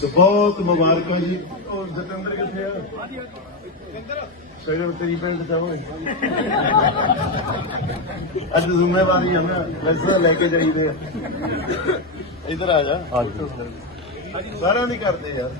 तो बहुत मुबारक जी। और जतेंद्र तेरी लेके जाइए इधर आ जा। हाँ सारा नहीं करते यार।